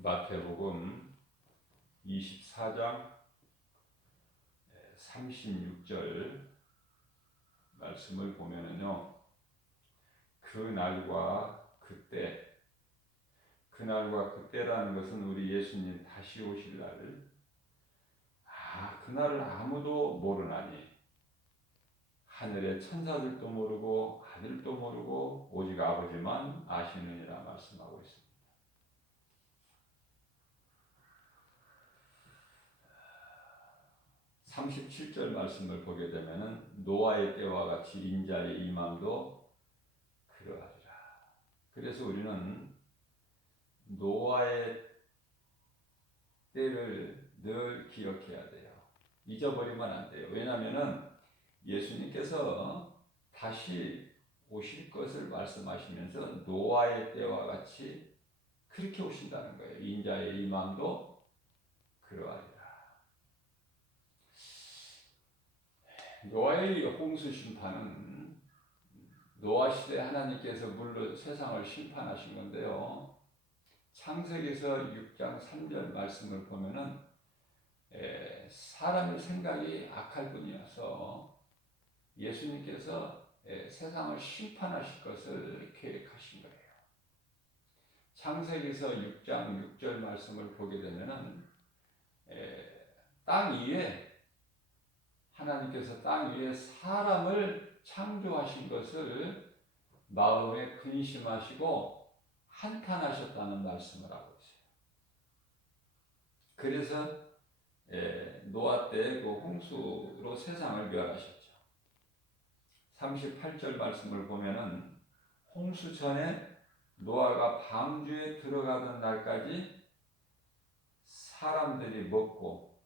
마태복음 24장 36절 말씀을 보면은요, 그날과 그때라는 것은 우리 예수님 다시 오실 날을, 그날을 아무도 모르나니 하늘의 천사들도 모르고 아들도 모르고 오직 아버지만 아시느니라 말씀하고 있습니다. 37절 말씀을 보게 되면은 노아의 때와 같이 인자의 임함도 그러하리라. 그래서 우리는 노아의 때를 늘 기억해야 돼요. 잊어버리면 안 돼요. 왜냐하면은 예수님께서 다시 오실 것을 말씀하시면서 노아의 때와 같이 그렇게 오신다는 거예요. 인자의 임함도 그러하리라. 노아의 홍수 심판은 노아 시대 하나님께서 물로 세상을 심판하신 건데요. 창세기서 6장 3절 말씀을 보면은 사람의 생각이 악할 뿐이어서 예수님께서 세상을 심판하실 것을 계획하신 거예요. 창세기서 6장 6절 말씀을 보게 되면은 땅 위에 하나님께서 땅 위에 사람을 창조하신 것을 마음에 근심하시고 한탄하셨다는 말씀을 하고 있어요. 그래서 노아 때 그 홍수로 세상을 멸하셨죠. 38절 말씀을 보면은 홍수 전에 노아가 방주에 들어가던 날까지 사람들이 먹고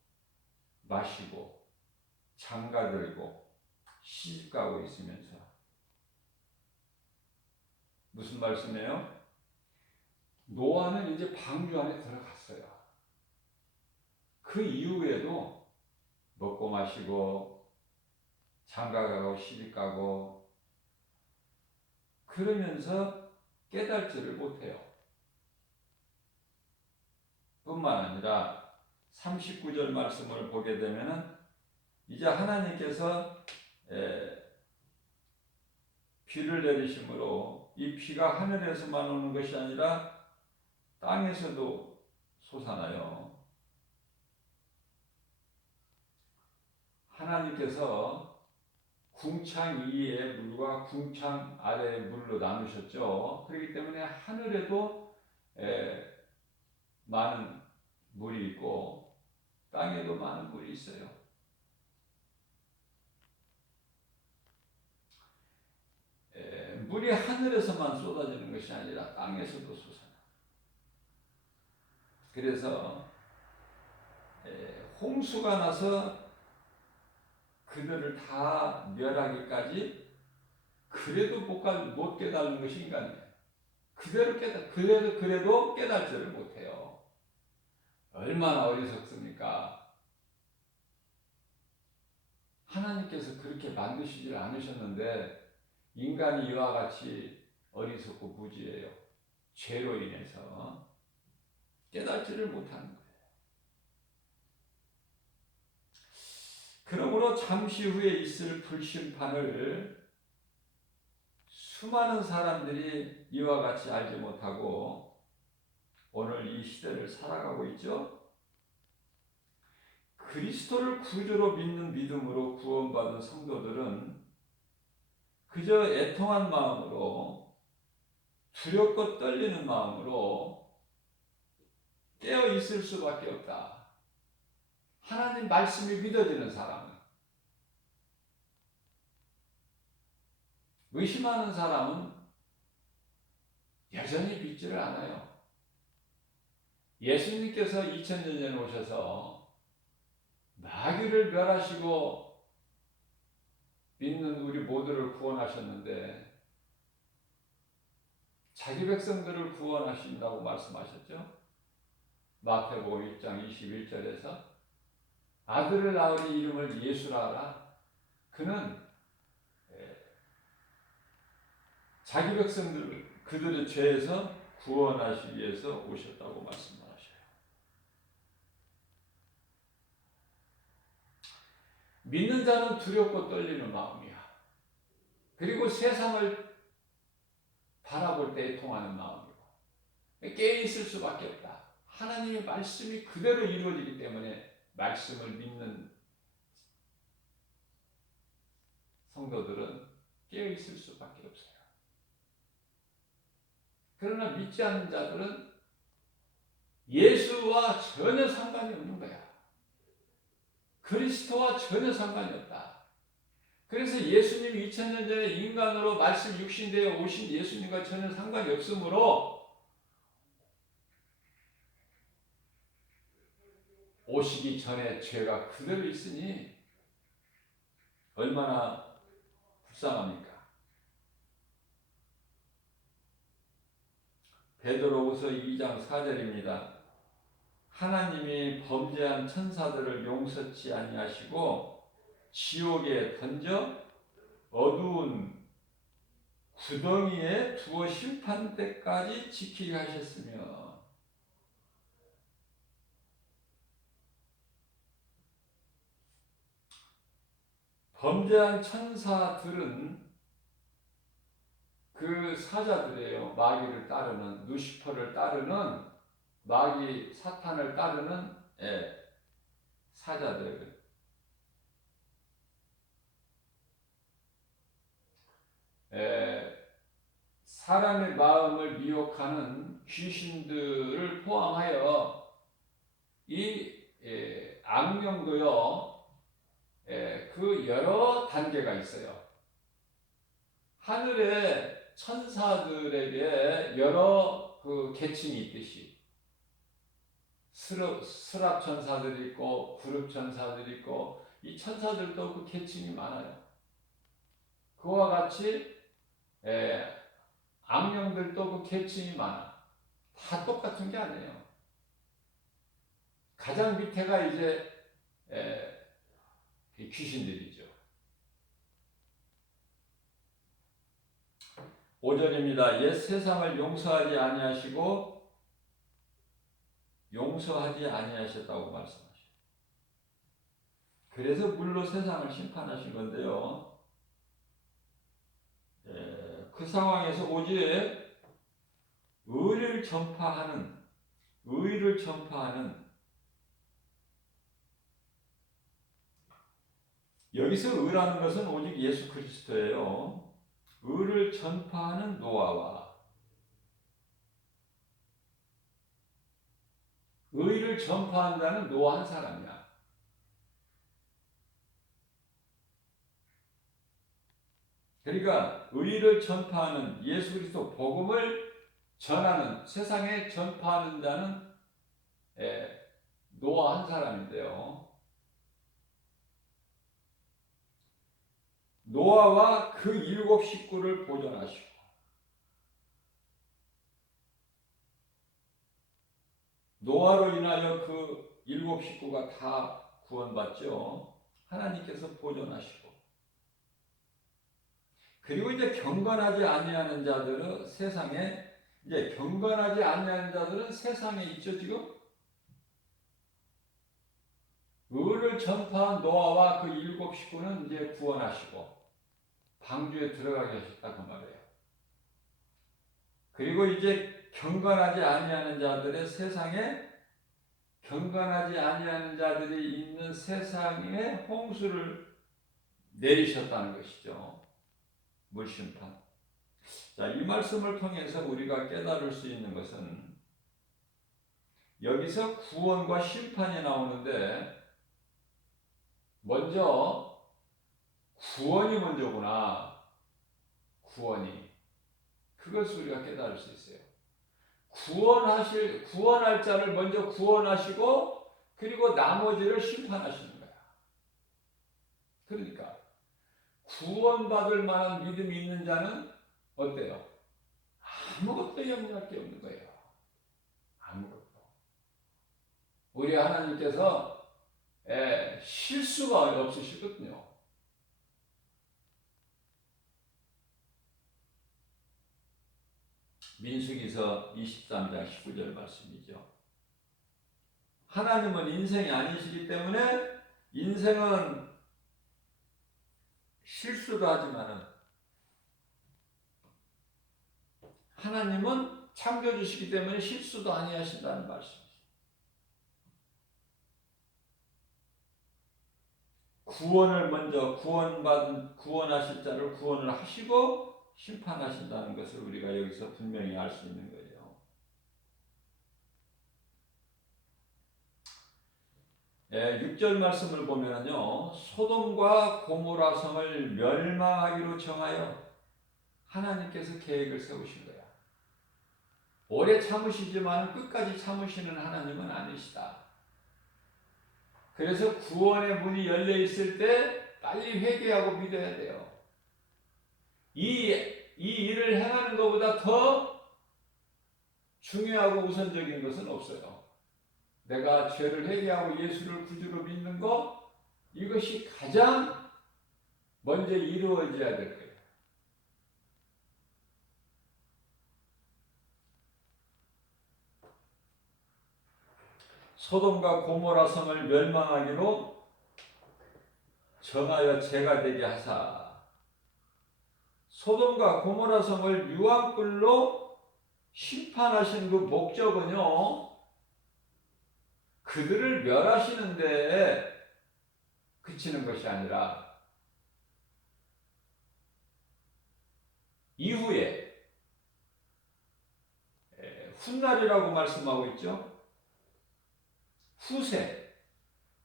마시고 장가들고 시집가고 있으면서, 무슨 말씀이에요? 노아는 이제 방주 안에 들어갔어요. 그 이후에도 먹고 마시고 장가가고 시집가고 그러면서 깨달지를 못해요. 뿐만 아니라 39절 말씀을 보게 되면은 이제 하나님께서 비를 내리심으로 이 비가 하늘에서만 오는 것이 아니라 땅에서도 솟아나요. 하나님께서 궁창 위의 물과 궁창 아래의 물로 나누셨죠. 그렇기 때문에 하늘에도 많은 물이 있고 땅에도 많은 물이 있어요. 물이 하늘에서만 쏟아지는 것이 아니라 땅에서도 솟아나. 그래서 홍수가 나서 그들을 다 멸하기까지 그래도 못 깨달는 것이 인간이에요. 그래도 깨달지를 못해요. 얼마나 어리석습니까? 하나님께서 그렇게 만드시질 않으셨는데 인간이 이와 같이 어리석고 무지해요. 죄로 인해서 깨달지를 못하는 거예요. 그러므로 잠시 후에 있을 불심판을 수많은 사람들이 이와 같이 알지 못하고 오늘 이 시대를 살아가고 있죠. 그리스도를 구주로 믿는 믿음으로 구원받은 성도들은 그저 애통한 마음으로, 두렵고 떨리는 마음으로 깨어 있을 수밖에 없다. 하나님 말씀이 믿어지는 사람은. 의심하는 사람은 여전히 믿지를 않아요. 예수님께서 2000년 전에 오셔서 마귀를 멸하시고 믿는 우리 모두를 구원하셨는데 자기 백성들을 구원하신다고 말씀하셨죠. 마태복음 1장 21절에서 아들을 낳으니 이름을 예수라 하라. 그는 자기 백성들 그들의 죄에서 구원하시기 위해서 오셨다고 말씀하셨죠. 믿는 자는 두렵고 떨리는 마음이야. 그리고 세상을 바라볼 때 통하는 마음이고 깨어 있을 수밖에 없다. 하나님의 말씀이 그대로 이루어지기 때문에 말씀을 믿는 성도들은 깨어 있을 수밖에 없어요. 그러나 믿지 않는 자들은 예수와 전혀 상관이 없는 거야. 그리스도와 전혀 상관이 없다. 그래서 예수님이 2000년 전에 인간으로 말씀 육신되어 오신 예수님과 전혀 상관이 없으므로 오시기 전에 죄가 그대로 있으니 얼마나 불쌍합니까? 베드로후서 2장 4절입니다. 하나님이 범죄한 천사들을 용서치 아니하시고 지옥에 던져 어두운 구덩이에 두어 심판 때까지 지키게 하셨으며 범죄한 천사들은 그 사자들이에요. 마귀를 따르는, 루시퍼를 따르는, 마귀 사탄을 따르는 사자들. 사람의 마음을 미혹하는 귀신들을 포함하여 이 악령도요. 그 여러 단계가 있어요. 하늘의 천사들에게 여러 그 계층이 있듯이 스랍 천사들이 있고 구룹 천사들이 있고 이 천사들도 그 계층이 많아요. 그와 같이 악령들도 그 계층이 많아. 다 똑같은 게 아니에요. 가장 밑에가 이제 귀신들이죠. 5절입니다. 옛 세상을 용서하지 아니하셨다고 말씀하셔요. 그래서 물로 세상을 심판하신 건데요. 그 상황에서 오직 의를 전파하는 여기서 의라는 것은 오직 예수 그리스도예요. 의를 전파하는 노아와 의를 전파한다는 노아 한 사람이야. 그러니까 의를 전파하는 예수 그리스도 복음을 전하는 세상에 전파하는 자는 노아 한 사람인데요. 노아와 그 7 식구를 보존하시고 노아로 인하여 그 7 식구가 다 구원받죠. 하나님께서 보존하시고 그리고 이제 경건하지 아니하는 자들은 세상에 있죠. 지금 의를 전파한 노아와 그 7 식구는 이제 구원하시고 방주에 들어가게 하셨다 그 말이에요. 그리고 이제 경건하지 아니하는 자들이 있는 세상에 홍수를 내리셨다는 것이죠. 물심판. 자, 이 말씀을 통해서 우리가 깨달을 수 있는 것은 여기서 구원과 심판이 나오는데 먼저 구원이 먼저구나. 구원이. 그것을 우리가 깨달을 수 있어요. 구원할 자를 먼저 구원하시고 그리고 나머지를 심판하시는 거야. 그러니까 구원받을 만한 믿음이 있는 자는 어때요? 아무것도 염려할 게 없는 거예요. 아무것도. 우리 하나님께서 실수가 없으시거든요. 민수기서 23장 19절 말씀이죠. 하나님은 인생이 아니시기 때문에 인생은 실수도 하지만은 하나님은 창조주시기 때문에 실수도 아니하신다는 말씀이죠. 구원을 먼저 구원하실 자를 구원을 하시고 심판하신다는 것을 우리가 여기서 분명히 알 수 있는 거예요. 6절 말씀을 보면요, 소돔과 고모라 성을 멸망하기로 정하여 하나님께서 계획을 세우신 거야. 오래 참으시지만 끝까지 참으시는 하나님은 아니시다. 그래서 구원의 문이 열려 있을 때 빨리 회개하고 믿어야 돼요. 이 일을 행하는 것보다 더 중요하고 우선적인 것은 없어요. 내가 죄를 회개하고 예수를 구주로 믿는 것, 이것이 가장 먼저 이루어져야 될 거예요. 소돔과 고모라 성을 멸망하기로 정하여 죄가 되게 하사, 소돔과 고모라 성을 유황불로 심판하신 그 목적은요, 그들을 멸하시는데 그치는 것이 아니라 이후에 훗날이라고 말씀하고 있죠.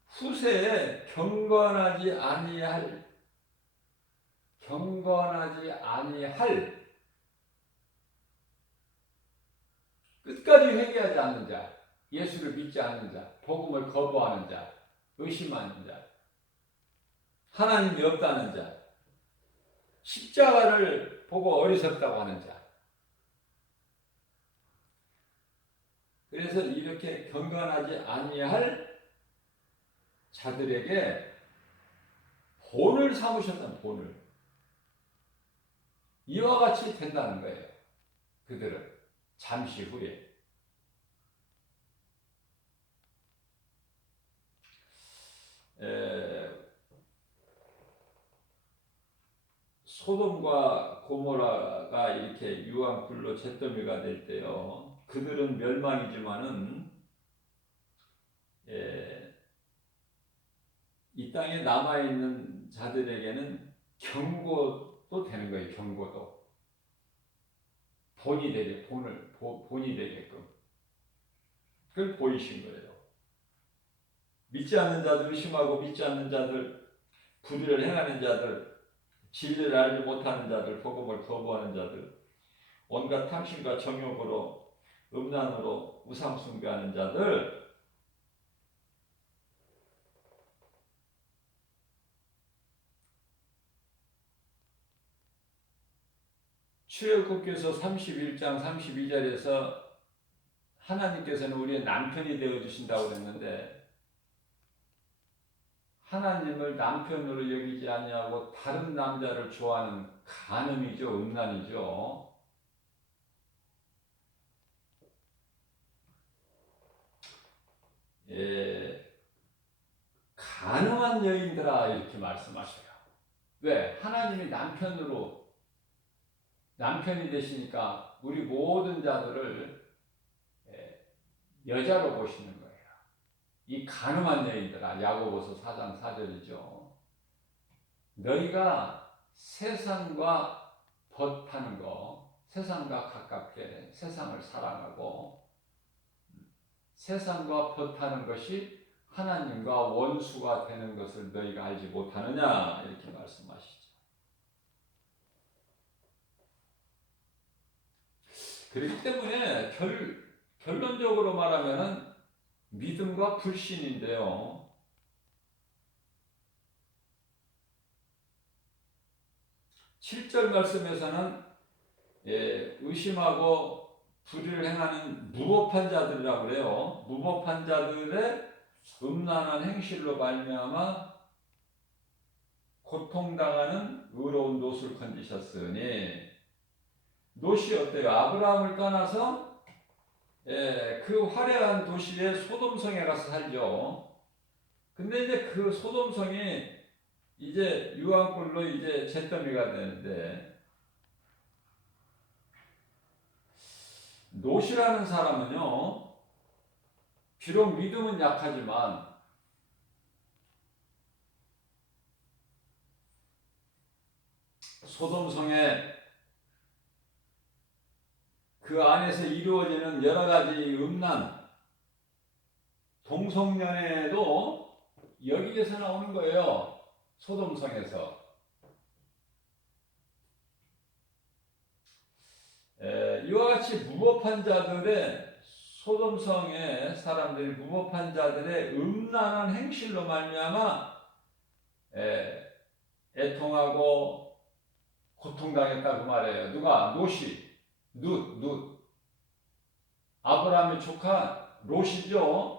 후세에 경건하지 아니할 끝까지 회개하지 않는 자, 예수를 믿지 않는 자, 복음을 거부하는 자, 의심하는 자, 하나님이 없다는 자, 십자가를 보고 어리석다고 하는 자. 그래서 이렇게 경건하지 아니할 자들에게 본을 삼으셨던 본을. 이와 같이 된다는 거예요. 그들은 잠시 후에. 소돔과 고모라가 이렇게 유황불로 잿더미가 될 때요, 그들은 멸망이지만은 이 땅에 남아있는 자들에게는 경고도 되는 거예요. 경고도. 본이 되게끔. 그걸 보이신 거예요. 믿지 않는 자들, 의심하고 믿지 않는 자들, 불의를 행하는 자들, 진리를 알지 못하는 자들, 복음을 거부하는 자들, 온갖 탐심과 정욕으로, 음란으로 우상 숭배하는 자들, 출애굽기서 31장 32절에서 하나님께서는 우리의 남편이 되어주신다고 그랬는데, 하나님을 남편으로 여기지 아니하고 다른 남자를 좋아하는 간음이죠. 음란이죠. 간음한 여인들아, 이렇게 말씀하셔요. 왜? 하나님이 남편이 되시니까 우리 모든 자들을 여자로 보시는 거예요. 이 간음한 여인들아, 야고보서 4장 4절이죠. 너희가 세상과 벗하는 거, 세상과 가깝게 세상을 사랑하고 세상과 벗하는 것이 하나님과 원수가 되는 것을 너희가 알지 못하느냐, 이렇게 말씀하시죠. 그렇기 때문에 결론적으로 말하면 믿음과 불신인데요. (7절) 말씀에서는 의심하고 불의를 행하는 무법한 자들이라고 그래요. 무법한 자들의 음란한 행실로 말미암아 고통당하는 의로운 롯을 건지셨으니, 롯이 어때요? 아브라함을 떠나서 그 화려한 도시의 소돔성에 가서 살죠. 근데 이제 그 소돔성이 이제 유황불로 이제 잿더미가 되는데, 롯이라는 사람은요, 비록 믿음은 약하지만 소돔성에 그 안에서 이루어지는 여러 가지 음란, 동성연애도 여기에서 나오는 거예요. 소돔성에서. 이와 같이 무법한 자들의, 소돔성의 사람들이 무법한 자들의 음란한 행실로 말미암아 애통하고 고통당했다고 말해요. 누가? 롯이. 룻. 아브라함의 조카 롯이죠.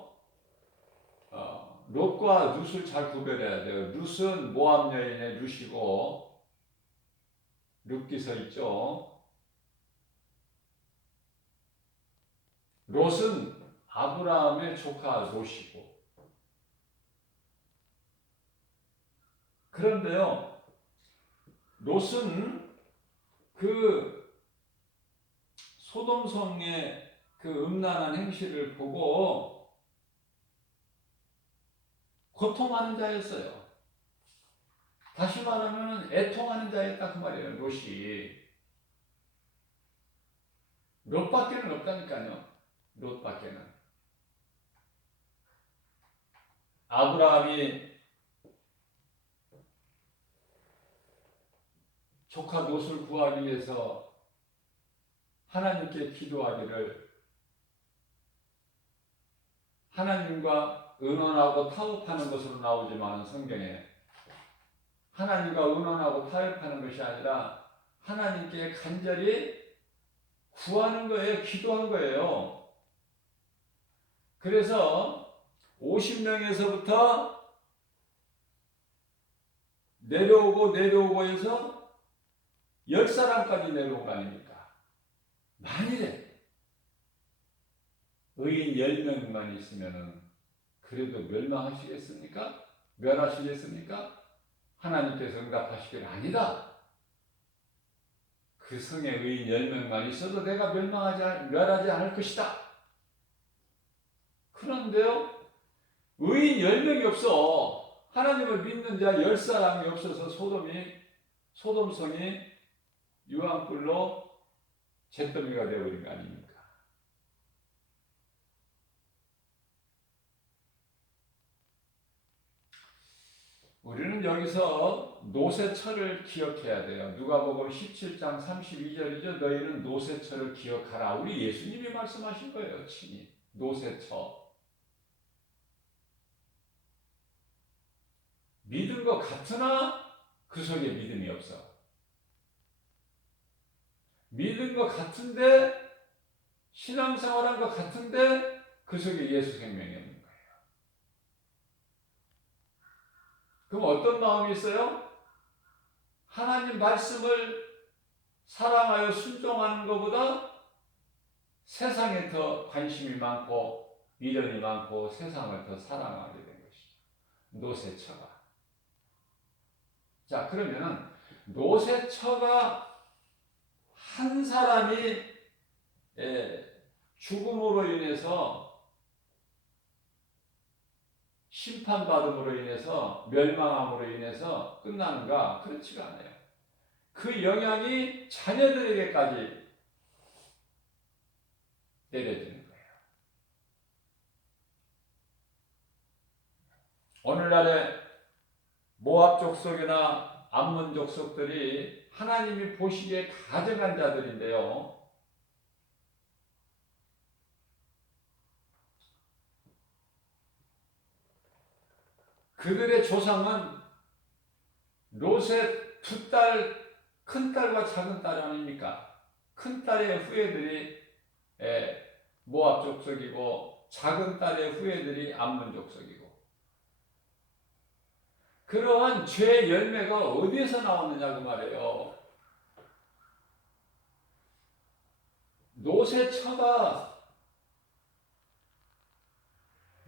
롯과 룻을 잘 구별해야 돼요. 룻은 모압 여인의 룻이고, 룻기서 있죠. 롯은 아브라함의 조카 롯이고. 그런데요, 롯은 그 소돔성의 그 음란한 행실을 보고 고통하는 자였어요. 다시 말하면 애통하는 자였다 그 말이에요. 롯이. 롯밖에는 없다니까요. 롯밖에는. 아브라함이 조카 롯을 구하기 위해서 하나님께 기도하기를, 하나님과 의논하고 타협하는 것으로 나오지만 성경에 하나님과 의논하고 타협하는 것이 아니라 하나님께 간절히 구하는 거예요. 기도한 거예요. 그래서 50명에서부터 내려오고 해서 10사람까지 내려온 거 아닙니까? 만일에 의인 10명만 있으면 그래도 멸망하시겠습니까? 멸하시겠습니까? 하나님께서 응답하시길 아니다. 그 성에 의인 10명만 있어도 내가 멸하지 않을 것이다. 그런데요, 의인 10명이 없어. 하나님을 믿는 자 10사람이 없어서 소돔성이 유황불로 잿더미가 되어버린 거 아닙니까? 우리는 여기서 롯의 처를 기억해야 돼요. 누가복음 17장 32절이죠. 너희는 롯의 처를 기억하라. 우리 예수님이 말씀하신 거예요. 친히. 롯의 처. 믿은 것 같으나 그 속에 믿음이 없어. 믿은 것 같은데, 신앙생활한 것 같은데 그 속에 예수 생명이 없는 거예요. 그럼 어떤 마음이 있어요? 하나님 말씀을 사랑하여 순종하는 것보다 세상에 더 관심이 많고 미련이 많고 세상을 더 사랑하게 된 것이죠. 롯의 처가. 자, 그러면은 롯의 처가 한 사람이 죽음으로 인해서, 심판받음으로 인해서, 멸망함으로 인해서 끝나는가? 그렇지가 않아요. 그 영향이 자녀들에게까지 내려지는 거예요. 오늘날의 모압 족속이나 암몬 족속들이 하나님이 보시기에 가증한 자들인데요. 그들의 조상은 롯의 두 딸, 큰 딸과 작은 딸 아닙니까? 큰 딸의 후예들이 모압 족속이고 작은 딸의 후예들이 암몬 족속이고, 그러한 죄의 열매가 어디에서 나왔느냐고 말해요. 롯의 처가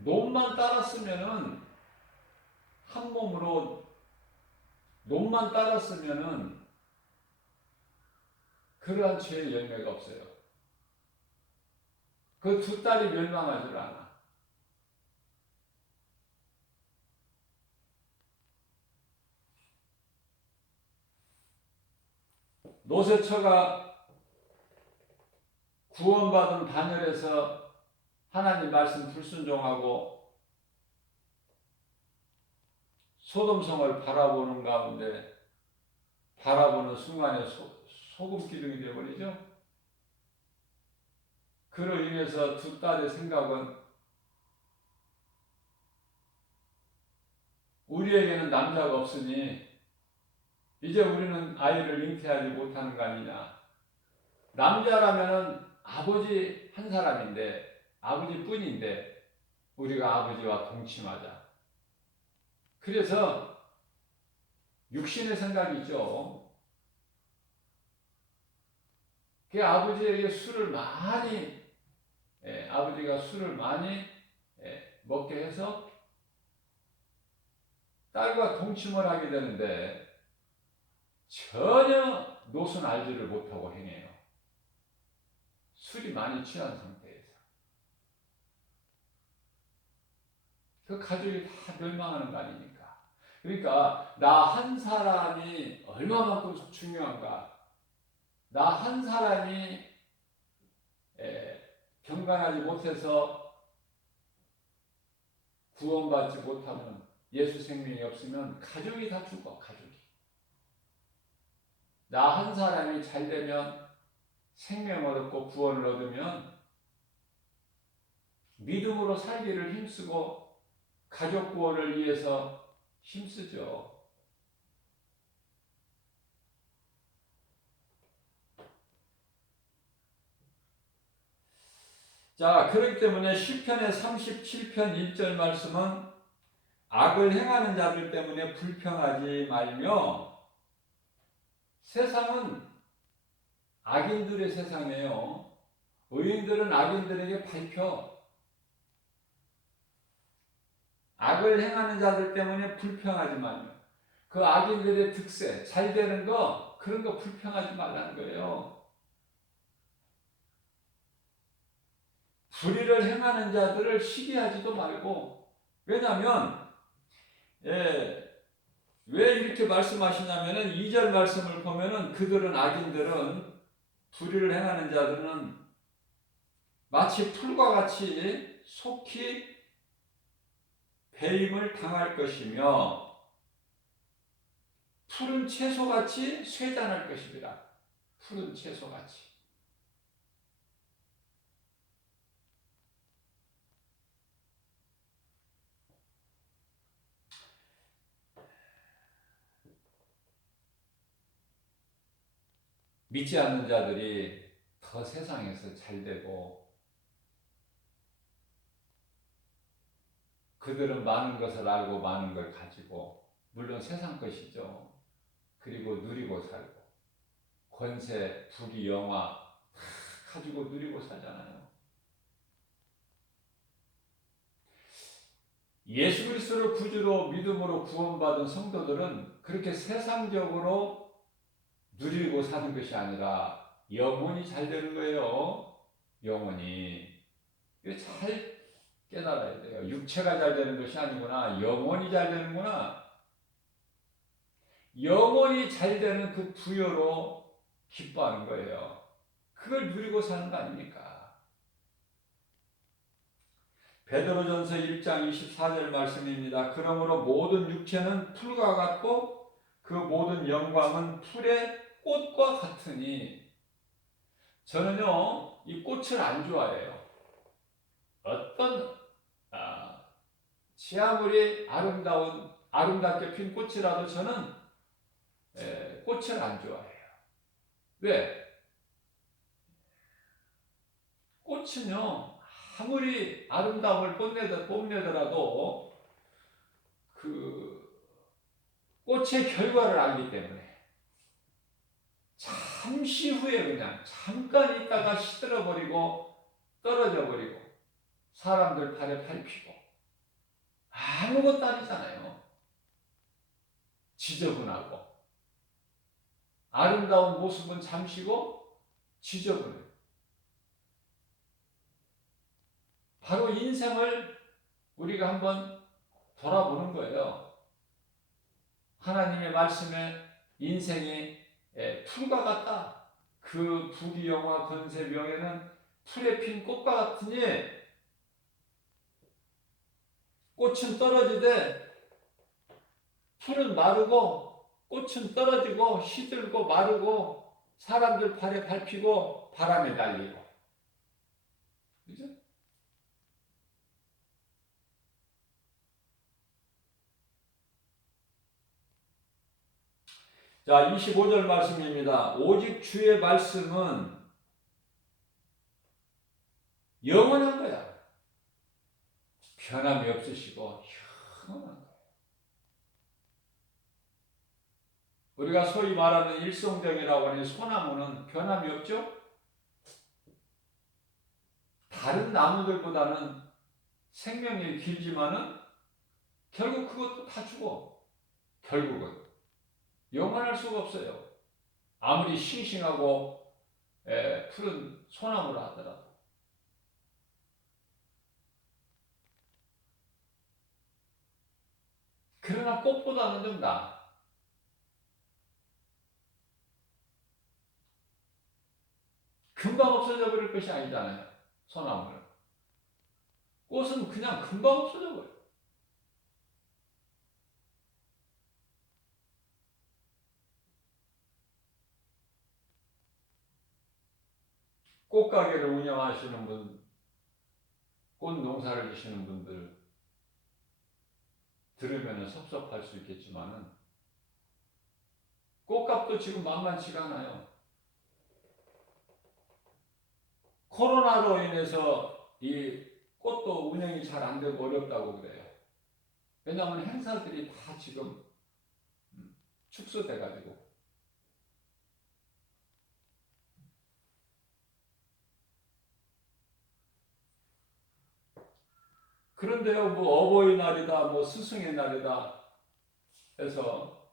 롯만 따랐으면은 한 몸으로 논만 따랐으면은 그러한 죄의 열매가 없어요. 그 두 딸이 멸망하질 않아. 노세처가 구원받은 단열에서 하나님 말씀 불순종하고 소돔성을 바라보는 가운데 바라보는 순간에 소금 기둥이 되어버리죠. 그로 인해서 두 딸의 생각은 우리에게는 남자가 없으니 이제 우리는 아이를 잉태하지 못하는 거 아니냐. 남자라면은 아버지 한 사람인데 아버지뿐인데 우리가 아버지와 동침하자. 그래서 육신의 생각이죠. 그 아버지에게 아버지가 술을 많이 먹게 해서 딸과 동침을 하게 되는데 전혀 노선 알지를 못하고 행해요. 술이 많이 취한 상태에서. 그 가족이 다 멸망하는 거 아닙니까? 그러니까 나 한 사람이 얼마만큼 중요한가? 나 한 사람이 경건하지 못해서 구원받지 못하면 예수 생명이 없으면 가족이 다 죽어. 가족이. 나 한 사람이 잘 되면 생명을 얻고 구원을 얻으면 믿음으로 살기를 힘쓰고 가족 구원을 위해서 힘쓰죠. 자, 그렇기 때문에 시편의 37편 1절 말씀은 악을 행하는 자들 때문에 불평하지 말며 세상은 악인들의 세상이에요. 의인들은 악인들에게 밟혀. 악을 행하는 자들 때문에 불평하지 말며 그 악인들의 득세, 잘 되는 거 그런 거 불평하지 말라는 거예요. 불의를 행하는 자들을 시기하지도 말고 왜냐하면 왜 이렇게 말씀하시냐면은 2절 말씀을 보면은 그들은 악인들은 불의를 행하는 자들은 마치 풀과 같이 속히 배임을 당할 것이며 푸른 채소같이 쇠잔할 것이라. 푸른 채소같이. 믿지 않는 자들이 더 세상에서 잘되고 그들은 많은 것을 알고 많은 걸 가지고 물론 세상 것이죠. 그리고 누리고 살고 권세, 부귀, 영화 다 가지고 누리고 살잖아요. 예수 그리스도를 구주로 믿음으로 구원받은 성도들은 그렇게 세상적으로 누리고 사는 것이 아니라 영혼이 잘 되는 거예요. 영혼이. 이거 잘 깨달아야 돼요. 육체가 잘 되는 것이 아니구나. 영혼이 잘 되는구나. 영혼이 잘 되는 그 부여로 기뻐하는 거예요. 그걸 누리고 사는 거 아닙니까? 베드로전서 1장 24절 말씀입니다. 그러므로 모든 육체는 풀과 같고 그 모든 영광은 풀의 꽃과 같으니 저는요 이 꽃을 안 좋아해요. 어떤 아무리 아름답게 핀 꽃이라도 저는 꽃을 안 좋아해요. 왜? 꽃은요 아무리 아름다움을 뽐내더라도 그 꽃의 결과를 알기 때문에 잠시 후에 그냥 잠깐 있다가 시들어버리고 떨어져 버리고 사람들 팔에 밟히고 아무것도 아니잖아요. 지저분하고 아름다운 모습은 잠시고 지저분해요. 바로 인생을 우리가 한번 돌아보는 거예요. 하나님의 말씀에 인생이 풀과 같다. 그 부귀영화 건세 명예는 풀에 핀 꽃과 같으니 꽃은 떨어지되 풀은 마르고 꽃은 떨어지고 시들고 마르고 사람들 발에 밟히고 바람에 날리고. 그죠? 자, 25절 말씀입니다. 오직 주의 말씀은 영원한 거야. 변함이 없으시고 영원한 거야. 우리가 소위 말하는 일송정이라고 하는 소나무는 변함이 없죠? 다른 나무들보다는 생명이 길지만은 결국 그것도 다 죽어. 결국은 영원할 수가 없어요. 아무리 싱싱하고 푸른 소나무라 하더라도. 그러나 꽃보다는 좀 나아. 금방 없어져 버릴 것이 아니잖아요. 소나무는. 꽃은 그냥 금방 없어져 버려. 꽃가게를 운영하시는 분, 꽃 농사를 지시는 분들 들으면 섭섭할 수 있겠지만은 꽃값도 지금 만만치가 않아요. 코로나로 인해서 이 꽃도 운영이 잘 안 되고 어렵다고 그래요. 왜냐하면 행사들이 다 지금 축소돼 가지고. 그런데요, 뭐 어버이날이다, 뭐 스승의 날이다 해서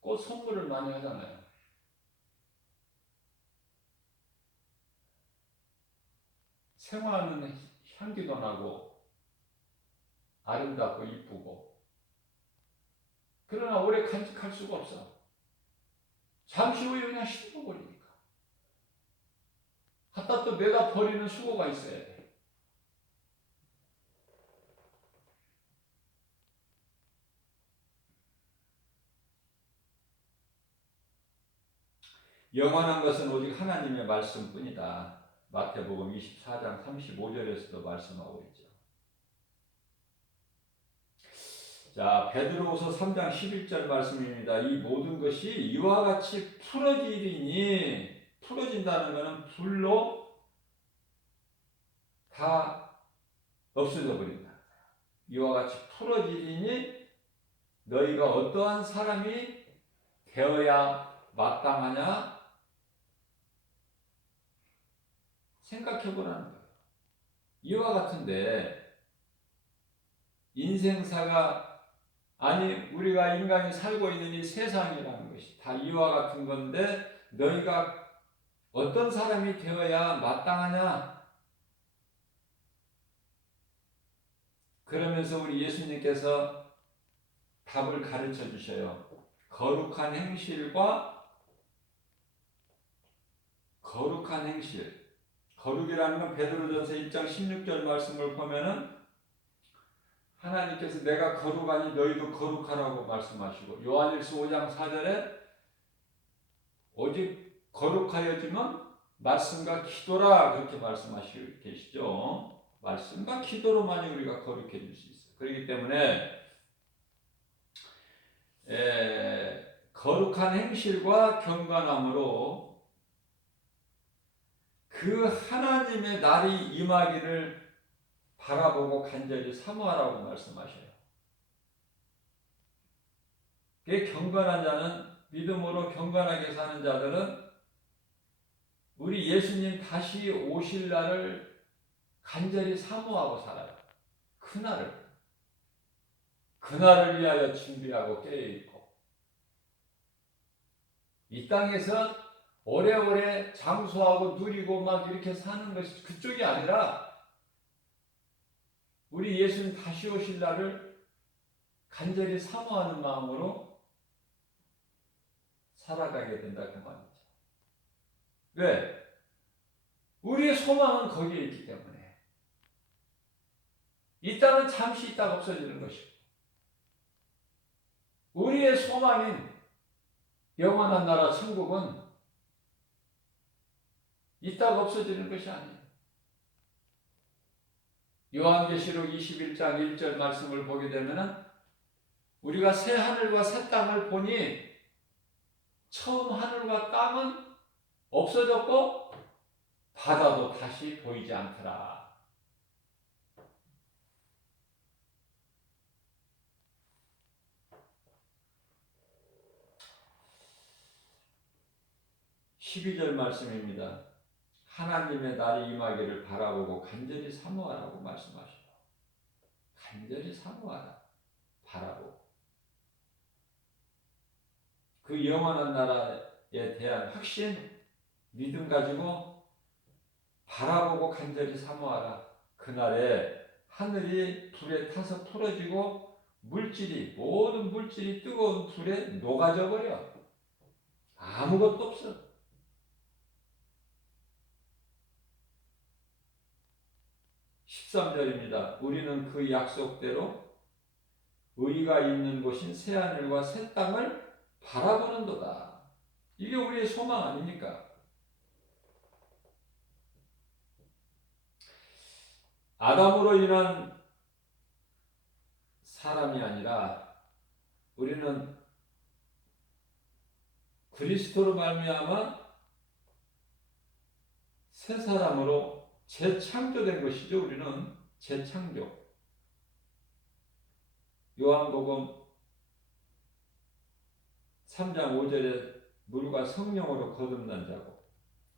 꽃 선물을 많이 하잖아요. 생화는 향기도 나고 아름답고 이쁘고, 그러나 오래 간직할 수가 없어. 잠시 후에 그냥 식어버리니까. 갖다 또 내다 버리는 수고가 있어야 돼. 영원한 것은 오직 하나님의 말씀뿐이다. 마태복음 24장 35절에서도 말씀하고 있죠. 자, 베드로후서 3장 11절 말씀입니다. 이 모든 것이 이와 같이 풀어지리니, 풀어진다는 것은 불로 다 없어져 버린다. 이와 같이 풀어지리니 너희가 어떠한 사람이 되어야 마땅하냐 생각해 보라는 거예요. 이와 같은데 인생사가, 아니 우리가 인간이 살고 있는 이 세상이라는 것이 다 이와 같은 건데 너희가 어떤 사람이 되어야 마땅하냐? 그러면서 우리 예수님께서 답을 가르쳐 주셔요. 거룩한 행실과 거룩한 행실. 거룩이라는 건 베드로전서 1장 16절 말씀을 보면은 하나님께서 내가 거룩하니 너희도 거룩하라고 말씀하시고, 요한일서 5장 4절에 오직 거룩하여지면 말씀과 기도라 그렇게 말씀하시고 계시죠. 말씀과 기도로만이 우리가 거룩해질 수 있어요. 그렇기 때문에 거룩한 행실과 경건함으로 그 하나님의 날이 임하기를 바라보고 간절히 사모하라고 말씀하셔요. 경건한 자는, 믿음으로 경건하게 사는 자들은 우리 예수님 다시 오실 날을 간절히 사모하고 살아요. 그 날을. 그날을 위하여 준비하고 깨어있고, 이 땅에서 오래오래 장수하고 누리고 막 이렇게 사는 것이 그쪽이 아니라 우리 예수님 다시 오실 날을 간절히 사모하는 마음으로 살아가게 된다 그 말이죠. 왜? 우리의 소망은 거기에 있기 때문에. 이 땅은 잠시 있다가 없어지는 것이고, 우리의 소망인 영원한 나라 천국은 있다가 없어지는 것이 아니에요. 요한계시록 21장 1절 말씀을 보게 되면 우리가 새 하늘과 새 땅을 보니 처음 하늘과 땅은 없어졌고 바다도 다시 보이지 않더라. 12절 말씀입니다. 하나님의 날이 임하기를 바라보고 간절히 사모하라고 말씀하시고, 간절히 사모하라, 바라보고. 그 영원한 나라에 대한 확신, 믿음 가지고 바라보고 간절히 사모하라. 그날에 하늘이 불에 타서 풀어지고 모든 물질이 뜨거운 불에 녹아져 버려. 아무것도 없어. 13절입니다. 우리는 그 약속대로 의가 있는 곳인 새하늘과 새 땅을 바라보는도다. 이게 우리의 소망 아닙니까? 아담으로 인한 사람이 아니라 우리는 그리스도로 말미암아 새 사람으로 재창조된 것이죠. 우리는 재창조. 요한복음 3장 5절에 물과 성령으로 거듭난 자고,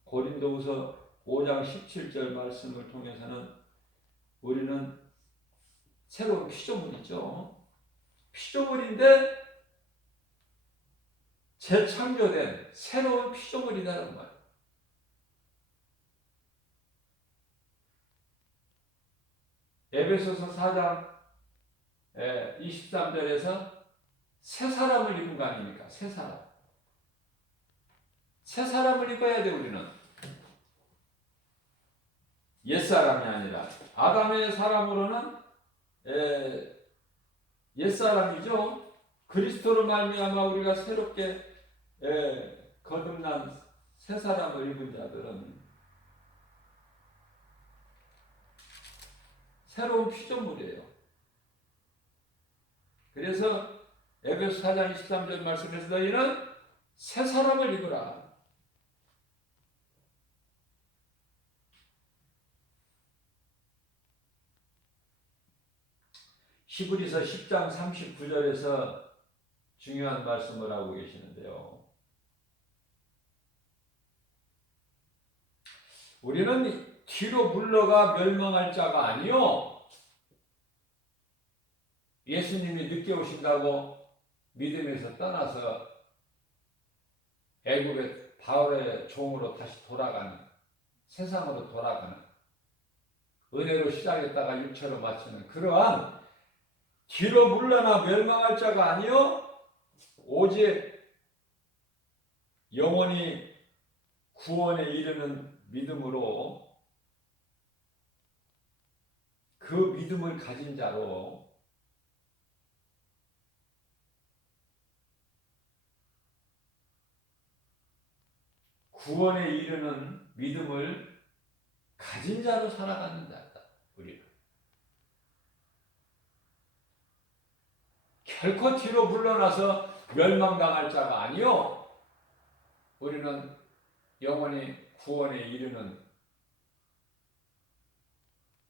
고린도후서 5장 17절 말씀을 통해서는 우리는 새로운 피조물이죠. 피조물인데 재창조된 새로운 피조물이라는 말. 에베소서 4장 23절에서 새 사람을 입은 거 아닙니까? 새 사람. 새 사람을 입어야 돼, 우리는. 옛사람이 아니라. 아담의 사람으로는 옛사람이죠. 그리스도로 말미암아 우리가 새롭게 거듭난 새 사람을 입은 자들은 새로운 피조물이에요. 그래서 에베소 4장 23절 말씀에서 너희는 새 사람을 입으라. 히브리서 10장 39절에서 중요한 말씀을 하고 계시는데요. 우리는 뒤로 물러가 멸망할 자가 아니요, 예수님이 늦게 오신다고 믿음에서 떠나서 애굽의 바울의 종으로 다시 돌아가는, 세상으로 돌아가는, 은혜로 시작했다가 육체로 마치는 그러한 뒤로 물러나 멸망할 자가 아니요 오직 영원히 구원에 이르는 믿음으로, 그 믿음을 가진 자로 구원에 이르는 믿음을 가진 자로 살아가는 자다. 우리는 결코 뒤로 물러나서 멸망당할 자가 아니요, 우리는 영원히 구원에 이르는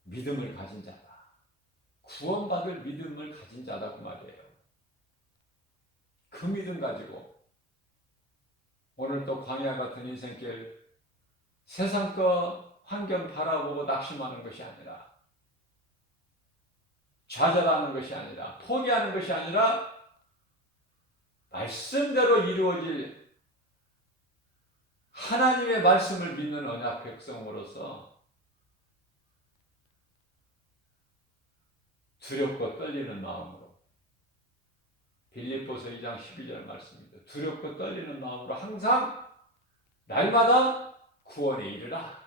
믿음을 가진 자다. 구원받을 믿음을 가진 자다 그 말이에요. 그 믿음 가지고 오늘 또 광야 같은 인생길, 세상 거 환경 바라보고 낙심하는 것이 아니라 좌절하는 것이 아니라, 포기하는 것이 아니라 말씀대로 이루어질 하나님의 말씀을 믿는 언약 백성으로서 두렵고 떨리는 마음으로, 빌립보서 2장 12절 말씀입니다. 두렵고 떨리는 마음으로 항상 날마다 구원에 이르라.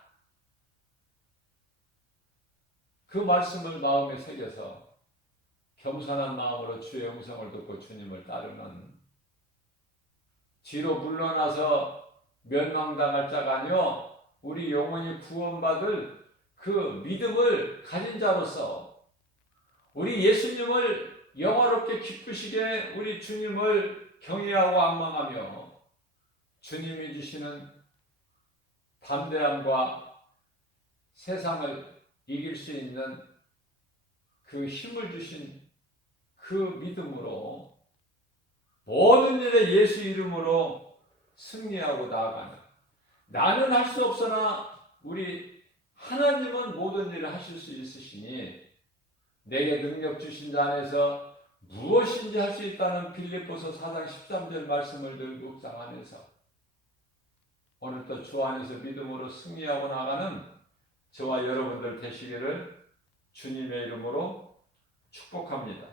그 말씀을 마음에 새겨서 겸손한 마음으로 주의 음성을 듣고 주님을 따르는, 뒤로 물러나서 멸망당할 자가 아니요 우리 영혼이 구원받을 그 믿음을 가진 자로서 우리 예수님을 영화롭게 기쁘시게 우리 주님을 경외하고 앙망하며 주님이 주시는 담대함과 세상을 이길 수 있는 그 힘을 주신 그 믿음으로 모든 일에 예수 이름으로 승리하고 나아가는, 나는 할 수 없으나 우리 하나님은 모든 일을 하실 수 있으시니 내게 능력 주신 자 안에서 무엇인지 할 수 있다는 빌립보서 4장 13절 말씀을 들고 묵상 안에서 오늘도 주 안에서 믿음으로 승리하고 나가는 저와 여러분들 되시기를 주님의 이름으로 축복합니다.